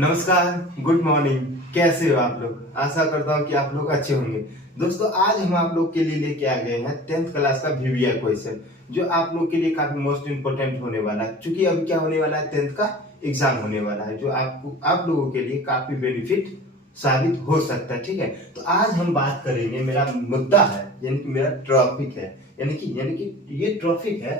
नमस्कार, good morning. कैसे हो आप लोग? आशा करता हूँ कि आप लोग अच्छे होंगे। दोस्तों, आज हम आप लोग के लिए लेके आ गए हैं 10th क्लास का VBA क्वेश्चन, जो आप लोग के लिए काफी मोस्ट इंपोर्टेंट होने वाला है। क्योंकि अभी क्या होने वाला है, 10th का एग्जाम होने वाला है, जो आप लोगों के लिए काफी बेनिफिट साबित हो सकता है। ठीक है, तो आज हम बात करेंगे, मेरा मुद्दा है, यानी कि मेरा टॉपिक है, यानी कि ये टॉपिक है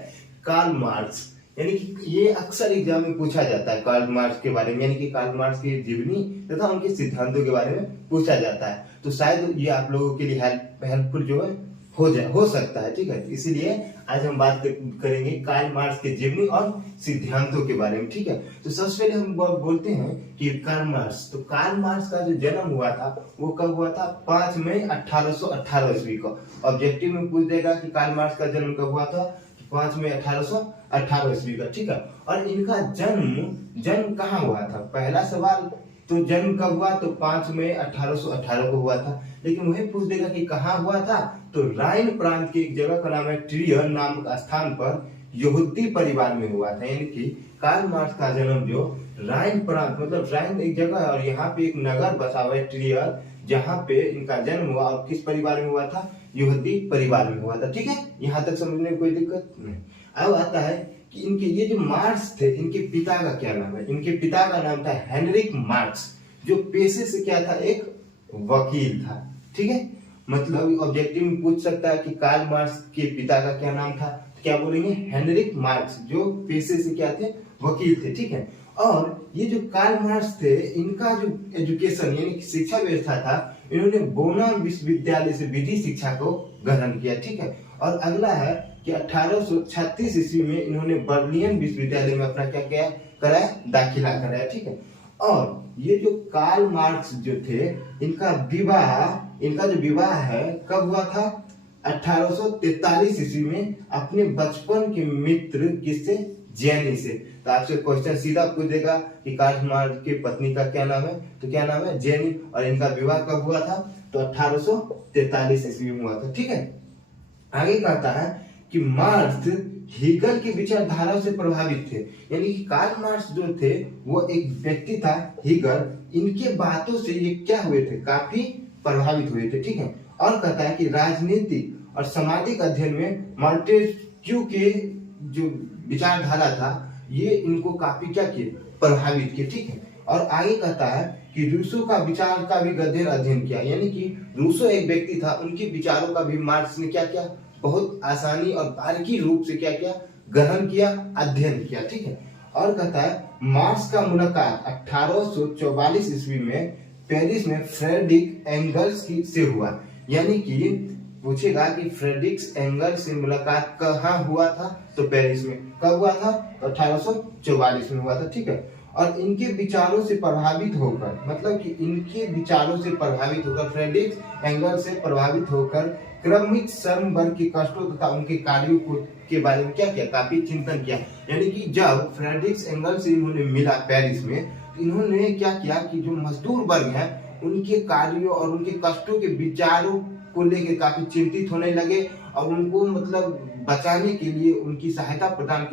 कार्ल मार्क्स। यानी कि ये अक्सर एग्जाम में पूछा जाता है कार्ल मार्क्स के बारे में, यानी कि कार्ल मार्क्स की जीवनी तथा उनके सिद्धांतों के बारे में पूछा जाता है। तो शायद ये आप लोगों के लिए हेल्पफुल जो है हो सकता है। ठीक है, इसीलिए आज हम बात करेंगे कार्ल मार्क्स के जीवनी और सिद्धांतों के बारे में। ठीक है, तो सबसे पहले हम बोलते हैं कि कार्ल मार्क्स, तो कार्ल मार्क्स का जो जन्म हुआ था वो कब हुआ था? 5 मई 1818 ईस्वी को। ऑब्जेक्टिव में पूछ देगा कि कार्ल मार्क्स का जन्म कब हुआ था? 5 मई 1818 ईस्वी का। ठीक है, और इनका जन्म कहाँ हुआ था? पहला सवाल तो जन्म कब हुआ, तो 5 मई 1818 को हुआ था। लेकिन वही पूछ देगा कि कहाँ हुआ था, तो राइन प्रांत की एक जगह का नाम है ट्रियर नामक स्थान पर यहूदी परिवार में हुआ था। यानी कि कार्ल मार्क्स का जन्म जो राइन प्रांत, मतलब राइन एक जगह है और यहाँ पे एक नगर बसा हुआ है ट्रियर, जहाँ पे इनका जन्म हुआ। और किस परिवार में हुआ था? यहूदी परिवार में हुआ था। ठीक है, यहाँ तक समझने में कोई दिक्कत नहीं। अब आता है कि इनके ये जो मार्क्स थे, इनके पिता का क्या नाम है? इनके पिता का नाम था हेनरिक मार्क्स, जो पेशे से क्या था? एक वकील था। ठीक है, मतलब ऑब्जेक्टिव में पूछ सकता है कि कार्ल मार्क्स के पिता का क्या नाम था, तो क्या बोलेंगे? हेनरिक मार्क्स, जो पेशे से क्या थे? वकील थे। ठीक है, और ये जो कार्ल मार्क्स थे, इनका जो एजुकेशन यानी कि शिक्षा व्यवस्था था, इन्होंने बोना विश्वविद्यालय से विधि शिक्षा को ग्रहण किया। ठीक है, और अगला है कि 1836 ईस्वी में इन्होंने बर्लिन विश्वविद्यालय में अपना क्या क्या कराया? दाखिला कराया। ठीक है, और ये जो कार्ल मार्क्स जो थे, इनका जो विवाह है कब हुआ था? 1843 ईस्वी में अपने बचपन के मित्र किससे? जेनी से। तो आपसे क्वेश्चन सीधा पूछ देगा कि कार्ल मार्क्स की पत्नी का क्या नाम है, तो क्या नाम है? जेनी। और इनका विवाह कब हुआ था? तो 1843 ईस्वी में हुआ था। ठीक है, आगे कहता है कि मार्क्स हीगल की विचारधारा से प्रभावित थे। यानी कि कार्ल मार्क्स जो थे वो एक व्यक्ति था, हीगल, इनके बातों से ये क्या हुए थे? काफी प्रभावित हुए थे। ठीक है, और कहता है कि राजनीतिक और सामाजिक अध्ययन में मॉन्टेस्क्यू के जो विचारधारा था, ये इनको काफी क्या किए? प्रभावित किए। ठीक है, और आगे कहता है कि रूसो का विचार का भी गहन अध्ययन किया। यानी कि रूसो एक व्यक्ति था, उनके विचारों का भी मार्क्स ने क्या किया? बहुत आसानी और बारीकी रूप से क्या किया? ग्रहण किया, अध्ययन किया। ठीक है, और कहता है मार्क्स का मुलाकात 1844 ईस्वी में पेरिस में फ्रेडरिक एंगल्स से हुआ। यानी कि पूछेगा कि फ्रेडरिक एंगल्स से मुलाकात कहाँ हुआ था, तो पेरिस में। कब हुआ था? 1844 में हुआ था। ठीक है, और इनके विचारों से प्रभावित होकर, मतलब कि इनके विचारों से प्रभावित होकर, फ्रेडरिक एंगल्स से प्रभावित होकर क्रमिक श्रम वर्ग के कष्टों तथा उनके कार्यों के बारे में क्या किया? काफी चिंतन किया। यानी कि जब फ्रेडरिक एंगल्स से इन्होंने मिला पेरिस में, तो इन्होंने क्या किया कि जो मजदूर वर्ग है, उनके कार्यों और उनके कष्टों के विचारों को लेकर काफी चिंतित होने लगे, और उनको मतलब बचाने के लिए, उनकी सहायता प्रदान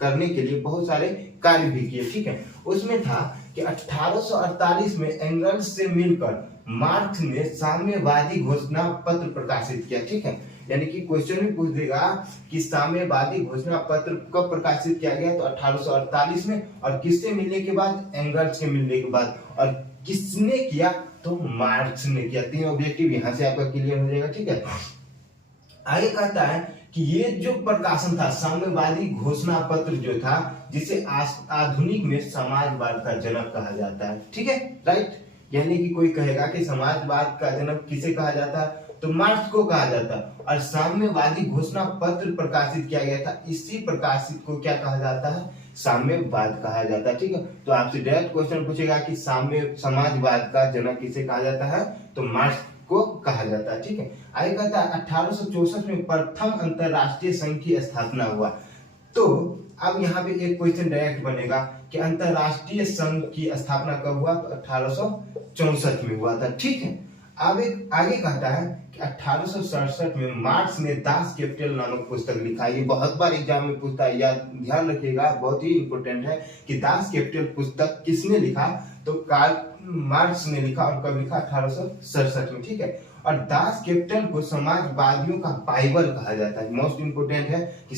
करने के लिए बहुत सारे कार्य भी किए। ठीक है, उसमें था कि 1848 में एंगल्स से मिलकर मार्क्स ने साम्यवादी घोषणा पत्र प्रकाशित किया। ठीक है, यानी कि क्वेश्चन भी पूछ देगा कि साम्यवादी घोषणा पत्र कब प्रकाशित किया गया, तो 1848 में। और किससे मिलने के बाद? एंगल्स के मिलने के बाद। और किसने किया? तो मार्क्स ने किया। 3 ऑब्जेक्टिव यहाँ से आपका क्लियर हो जाएगा। ठीक है, आगे कहता है कि ये जो प्रकाशन था, साम्यवादी घोषणा पत्र जो था, जिसे आधुनिक में समाजवाद का जनक कहा जाता है। ठीक है, राइट। यानी कि कोई कहेगा कि समाजवाद का जनक किसे कहा जाता है, तो मार्क्स को कहा जाता है। और साम्यवादी घोषणा पत्र प्रकाशित किया गया था, इसी प्रकाशित को क्या कहा जाता है? साम्यवाद कहा जाता है। ठीक है, तो आपसे डायरेक्ट क्वेश्चन पूछेगा कि समाजवाद का जनक किसे कहा जाता है, तो मार्क्स को कहा जाता है। ठीक है, आगे कहता है 1864 में प्रथम अंतरराष्ट्रीय संघ की स्थापना हुआ। तो अब यहाँ पे एक क्वेश्चन डायरेक्ट बनेगा कि अंतरराष्ट्रीय संघ की स्थापना कब हुआ, तो 1864 में हुआ था। ठीक है, अब एक आगे कहता है कि 1867 में मार्क्स ने दास कैपिटल नामक पुस्तक लिखा। ये बहुत बार एग्जाम में पूछता है, याद ध्यान रखिएगा, बहुत ही इंपॉर्टेंट है कि दास कैपिटल पुस्तक किसने लिखा, तो कार्ल मार्क्स ने लिखा। और कब लिखा? 1867 में, ठीक है। और दास कैपिटल को समाजवादियों का बाइबल कहा जाता है। मोस्ट इंपोर्टेंट है कि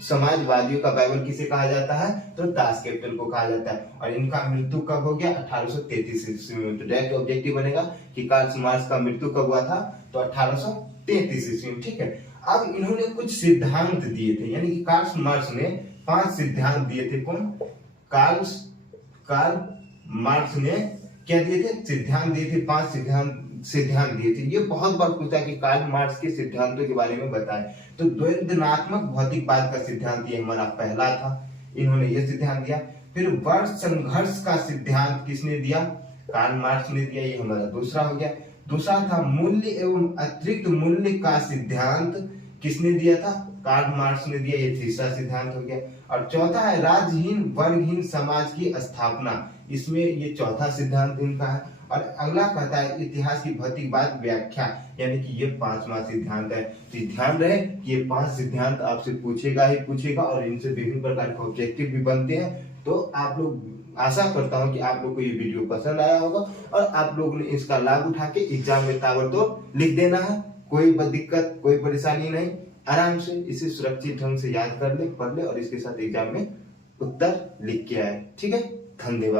समाजवादियों का बाइबल किसे कहा जाता है, तो दास कैपिटल को कहा जाता है। और इनका मृत्यु कब हो गया? 1833 ईस्वी में। तो डायरेक्ट ऑब्जेक्टिव बनेगा कि कार्ल मार्क्स का मृत्यु कब हुआ था, तो 1833 ईस्वी में, ठीक है। अब इन्होंने कुछ सिद्धांत दिए थे, यानी कि कार्ल मार्क्स ने 5 सिद्धांत दिए थे। कौन? कार्ल मार्क्स ने क्या दिए थे? सिद्धांत दिए थे, 5 सिद्धांत दिए थे। ये बहुत बार पूछा कि कार्ल मार्क्स के सिद्धांतों के बारे में बताएं। तो द्वैधात्मक भौतिकवाद का सिद्धांत ये हमारा पहला था, इन्होंने ये सिद्धांत दिया। फिर वर्ग संघर्ष का सिद्धांत किसने दिया? कार्ल मार्क्स ने दिया, ये हमारा दूसरा हो गया। दूसरा था मूल्य एवं अतिरिक्त मूल्य का सिद्धांत, किसने दिया था? कार्ल मार्क्स ने दिया, ये तीसरा सिद्धांत हो गया। और चौथा है राज्यहीन वर्गहीन समाज की स्थापना, इसमें ये चौथा सिद्धांत इनका है। और अगला कहता है इतिहास की भौतिकवाद व्याख्या, यानी कि ये 5वां सिद्धांत है। तो ध्यान रहे कि ये 5 सिद्धांत आपसे पूछेगा ही पूछेगा, और इनसे विभिन्न प्रकार के ऑब्जेक्टिव भी बनते हैं। तो आप लोग, आशा करता हूं कि आप लोग को ये वीडियो पसंद आया होगा और आप लोग ने इसका लाभ उठा के एग्जाम में ताबड़तोड़ लिख देना है। कोई दिक्कत, कोई परेशानी नहीं, आराम से इसे सुरक्षित ढंग से याद कर ले, पढ़ ले और इसके साथ एग्जाम में उत्तर लिख के आए। ठीक है, धन्यवाद।